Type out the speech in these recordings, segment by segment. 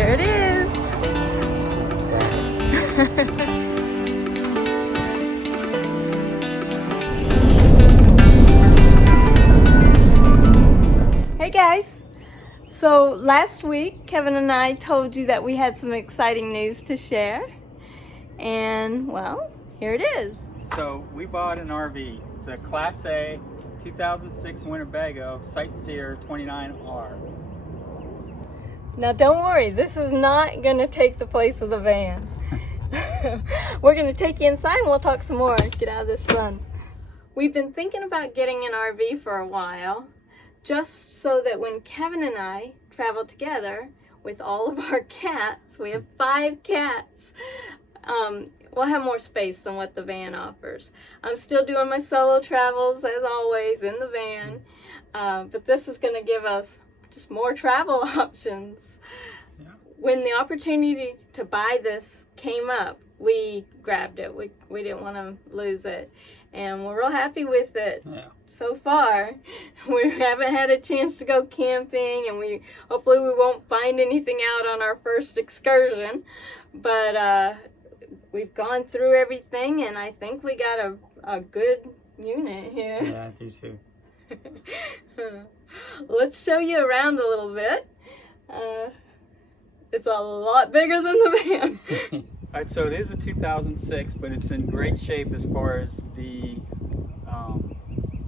There it is. Hey guys. So last week, Kevin and I told you that we had some exciting news to share. And well, here it is. So we bought an RV. It's a Class A 2006 Winnebago Sightseer 29R. Now don't worry, this is not going to take the place of the van. We're going to take you inside and we'll talk some more. Get out of this sun. We've been thinking about getting an RV for a while, just so that when Kevin and I travel together with all of our cats, we have 5 cats, we'll have more space than what the van offers. I'm still doing my solo travels, as always, in the van, but this is going to give us just more travel options. Yeah. When the opportunity to buy this came up, we grabbed it. We didn't want to lose it, and we're real happy with it. Yeah. So far. We haven't had a chance to go camping, and hopefully we won't find anything out on our first excursion, but we've gone through everything, and I think we got a good unit here. Yeah, I do too. Let's show you around a little bit. It's a lot bigger than the van. Alright, so it is a 2006, but it's in great shape as far as the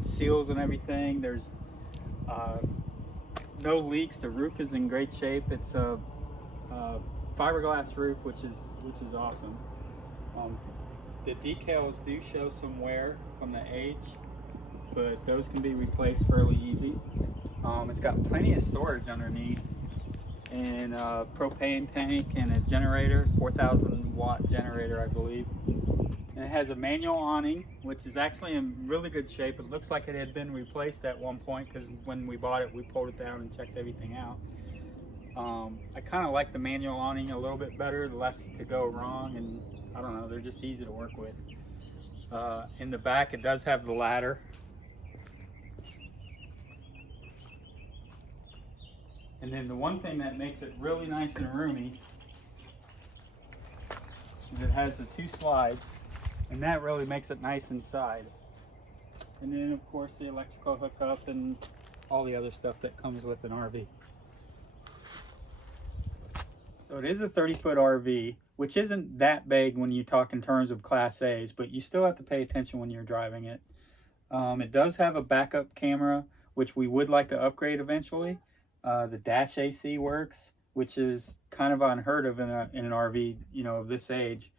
seals and everything. There's no leaks. The roof is in great shape. It's a fiberglass roof, which is awesome. The decals do show some wear from the age, but those can be replaced fairly easy. It's got plenty of storage underneath, and a propane tank and a generator, 4,000 watt generator, I believe. And it has a manual awning, which is actually in really good shape. It looks like it had been replaced at one point, because when we bought it, we pulled it down and checked everything out. I kind of like the manual awning a little bit better, less to go wrong, and I don't know, they're just easy to work with. In the back, it does have the ladder. And then the one thing that makes it really nice and roomy is it has the 2 slides, and that really makes it nice inside. And then of course the electrical hookup and all the other stuff that comes with an RV. So it is a 30-foot RV, which isn't that big when you talk in terms of Class A's, but you still have to pay attention when you're driving it. It does have a backup camera, which we would like to upgrade eventually. The dash AC works, which is kind of unheard of in an RV, you know, of this age.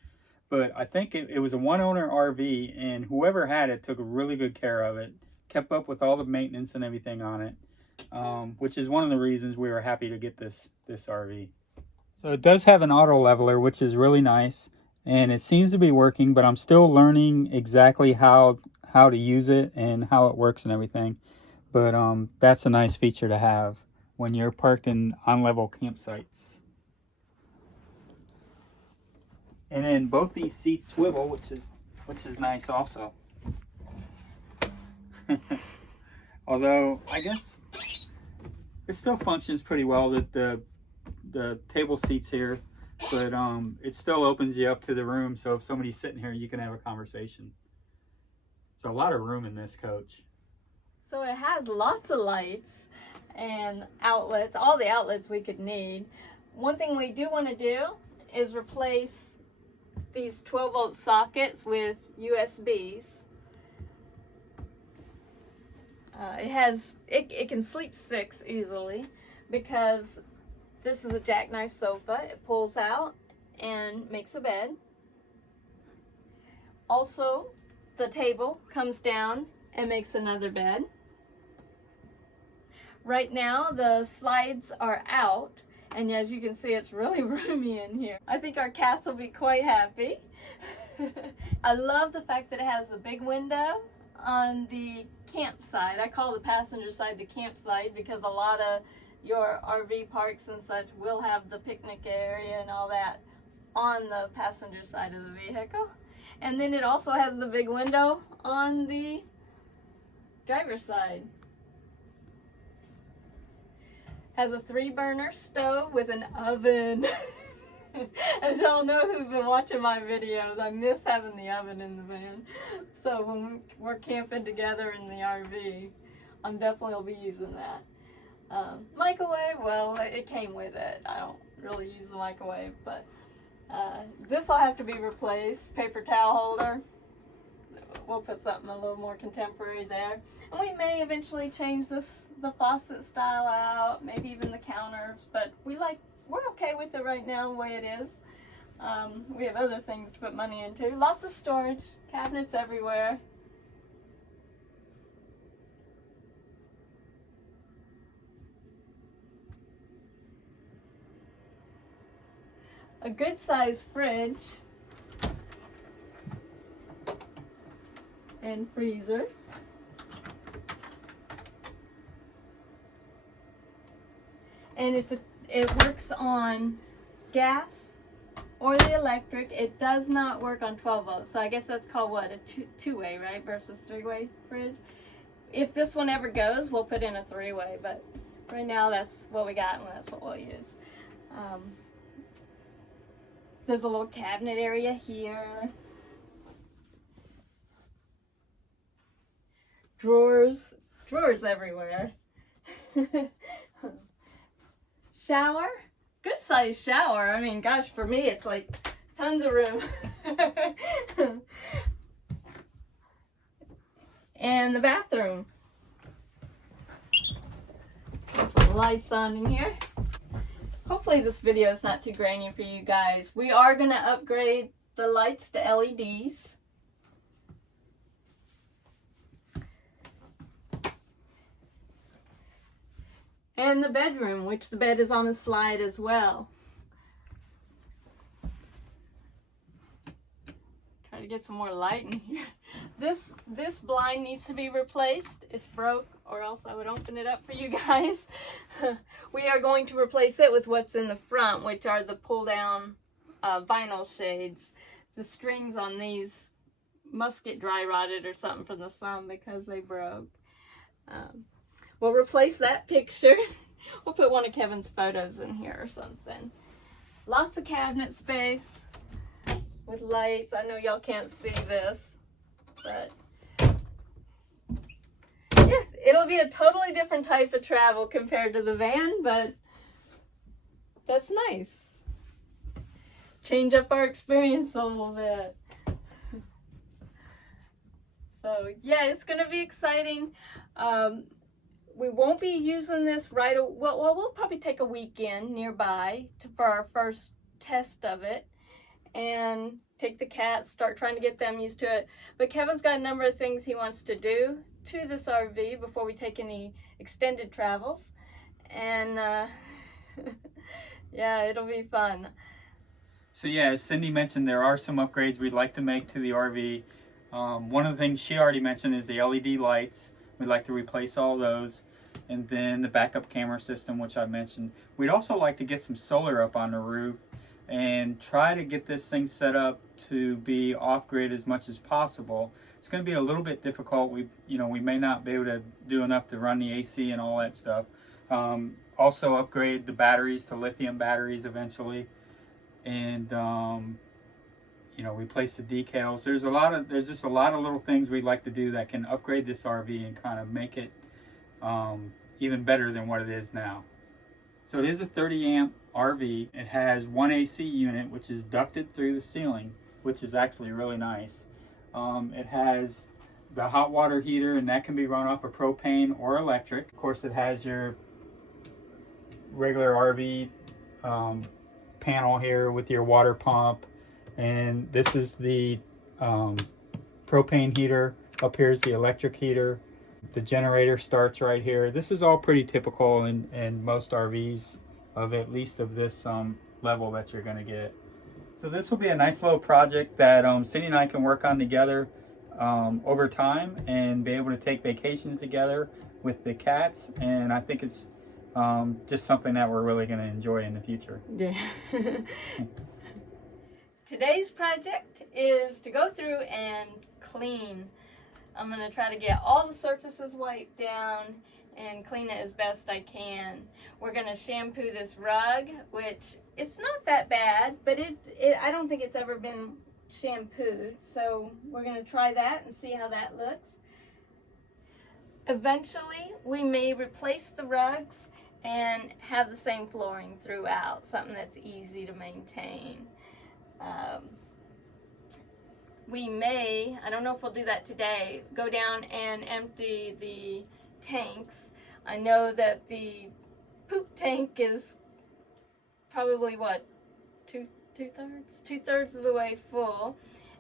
But I think it was a one-owner RV, and whoever had it took really good care of it, kept up with all the maintenance and everything on it, which is one of the reasons we were happy to get this RV. So it does have an auto leveler, which is really nice, and it seems to be working, but I'm still learning exactly how to use it and how it works and everything. But that's a nice feature to have when you're parked in on-level campsites. And then both these seats swivel, which is nice also. Although I guess it still functions pretty well, that the table seats here, but it still opens you up to the room, so if somebody's sitting here, you can have a conversation. So a lot of room in this coach. So it has lots of lights and outlets, all the outlets we could need. One thing we do want to do is replace these 12-volt sockets with USBs. It can sleep 6 easily, because this is a jackknife sofa. It pulls out and makes a bed. Also, the table comes down and makes another bed. Right now, the slides are out, and as you can see, it's really roomy in here. I think our cats will be quite happy. I love the fact that it has a big window on the campsite. I call the passenger side the campsite, because a lot of your RV parks and such will have the picnic area and all that on the passenger side of the vehicle. And then it also has the big window on the driver's side. Has a 3-burner stove with an oven. As y'all know who've been watching my videos, I miss having the oven in the van. So when we're camping together in the RV, I'm definitely will be using that. Microwave, well, it came with it. I don't really use the microwave, but this will have to be replaced. Paper towel holder. We'll put something a little more contemporary there. And we may eventually change the faucet style out, maybe even the counters, but we're okay with it right now the way it is. We have other things to put money into. Lots of storage, cabinets everywhere. A good sized fridge and freezer. And it works on gas or the electric. It does not work on 12 volts. So I guess that's called what? A two-way, right? Versus 3-way fridge. If this one ever goes, we'll put in a 3-way, but right now that's what we got and that's what we'll use. There's a little cabinet area here. Drawers everywhere. Shower, good size shower. I mean, gosh, for me, it's like tons of room. And the bathroom. Some lights on in here. Hopefully this video is not too grainy for you guys. We are going to upgrade the lights to LEDs. And the bedroom, which the bed is on a slide as well. Try to get some more light in here. This blind needs to be replaced. It's broke, or else I would open it up for you guys. We are going to replace it with what's in the front, which are the pull-down vinyl shades. The strings on these must get dry rotted or something from the sun because they broke. We'll replace that picture. We'll put one of Kevin's photos in here or something. Lots of cabinet space with lights. I know y'all can't see this, but yes, it'll be a totally different type of travel compared to the van, but that's nice. Change up our experience a little bit. So yeah, it's gonna be exciting. We won't be using this right away. Well, we'll probably take a weekend nearby for our first test of it and take the cats, start trying to get them used to it. But Kevin's got a number of things he wants to do to this RV before we take any extended travels. And yeah, it'll be fun. So yeah, as Cindy mentioned, there are some upgrades we'd like to make to the RV. One of the things she already mentioned is the LED lights. We'd like to replace all those, and then the backup camera system, which I mentioned. We'd also like to get some solar up on the roof and try to get this thing set up to be off-grid as much as possible. It's going to be a little bit difficult. We may not be able to do enough to run the AC and all that stuff. Also upgrade the batteries to lithium batteries eventually, and replace the decals. There's just a lot of little things we'd like to do that can upgrade this RV and kind of make it even better than what it is now. So it is a 30 amp RV. It has one AC unit, which is ducted through the ceiling, which is actually really nice. It has the hot water heater, and that can be run off of propane or electric. Of course, it has your regular RV panel here with your water pump. And this is the propane heater. Up here is the electric heater. The generator starts right here. This is all pretty typical in most RVs of at least of this level that you're going to get. So this will be a nice little project that Cindy and I can work on together over time and be able to take vacations together with the cats. And I think it's just something that we're really going to enjoy in the future. Yeah. Today's project is to go through and clean. I'm going to try to get all the surfaces wiped down and clean it as best I can. We're gonna shampoo this rug, which it's not that bad, but I don't think it's ever been shampooed. So we're gonna try that and see how that looks. Eventually, we may replace the rugs and have the same flooring throughout, something that's easy to maintain. We may, I don't know if we'll do that today, go down and empty the tanks. I know that the poop tank is probably what, two-thirds of the way full,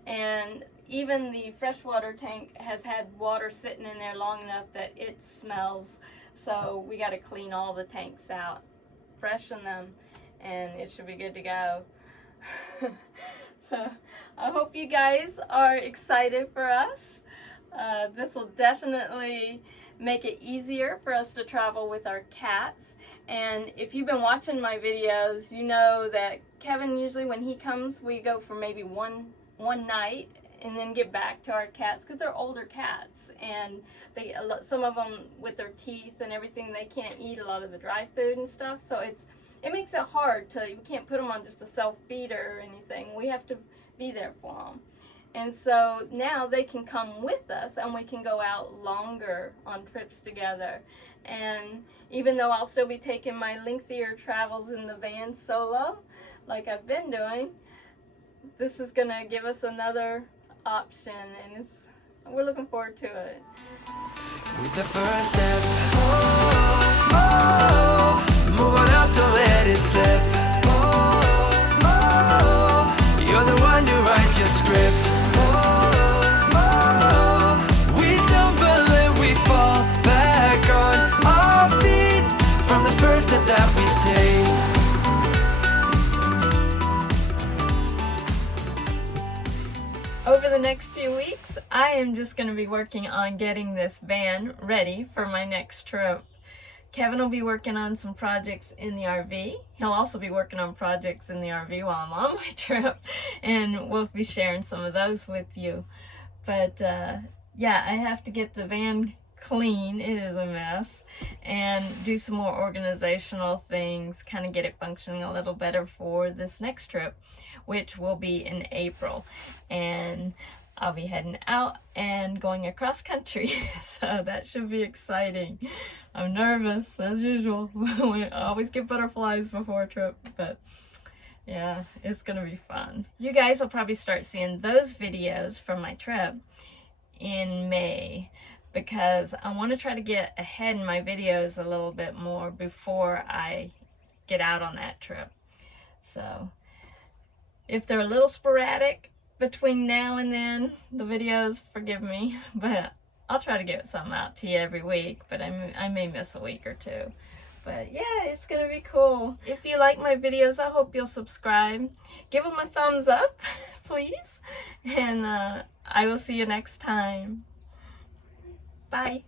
and even the freshwater tank has had water sitting in there long enough that it smells. So we got to clean all the tanks out, freshen them, and it should be good to go. So I hope you guys are excited for us. This will definitely make it easier for us to travel with our cats. And if you've been watching my videos, you know that Kevin, usually when he comes, we go for maybe one night and then get back to our cats, because they're older cats, and some of them with their teeth and everything, they can't eat a lot of the dry food and stuff, so it makes it hard we can't put them on just a self-feeder or anything. We have to be there for them. And so now they can come with us and we can go out longer on trips together. And even though I'll still be taking my lengthier travels in the van solo, like I've been doing, this is gonna give us another option, and we're looking forward to it. With the first step, move on up, don't let it slip. You're the one who writes your script. We stumble and we fall back on our feet from the first step that we take. Over the next few weeks, I am just going to be working on getting this van ready for my next trip. Kevin will be working on some projects in the RV. He'll also be working on projects in the RV while I'm on my trip, and we'll be sharing some of those with you. But yeah, I have to get the van clean. It is a mess, and do some more organizational things, kind of get it functioning a little better for this next trip, which will be in April. And I'll be heading out and going across country, so that should be exciting. I'm nervous, as usual. We always get butterflies before a trip, but yeah, it's gonna be fun. You guys will probably start seeing those videos from my trip in May, because I want to try to get ahead in my videos a little bit more before I get out on that trip. So if they're a little sporadic between now and then, the videos, forgive me, but I'll try to get something out to you every week, but I may miss a week or two. But yeah, it's gonna be cool. If you like my videos, I hope you'll subscribe. Give them a thumbs up, please. And I will see you next time. Bye.